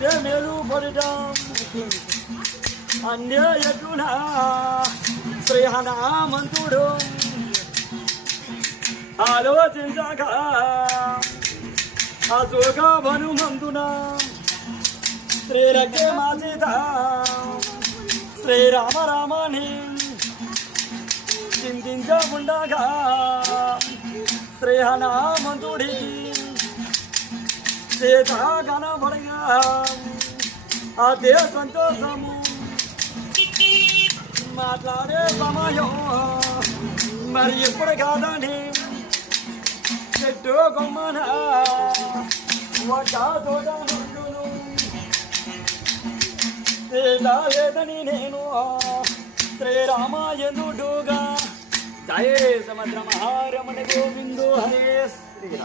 మేలు పడటం అన్యయటున శ్రీహనామంతుడు ఆలోచించక అశోక హనుమంతున శ్రీరకే మాసిత శ్రీరామ రామని చింతించకుండగా శ్రీహనామంతుడికి సీత కనబడగా అదే సంతోషము మాట్లాడే సమయం మరి ఇప్పుడు కాదని చెట్టు కొమ్మన ఒక తోట నుండును సీత లేదని నేను శ్రీరామ ఎందుడుగా జయ సముద్ర మహారమణ గోవిందో హరే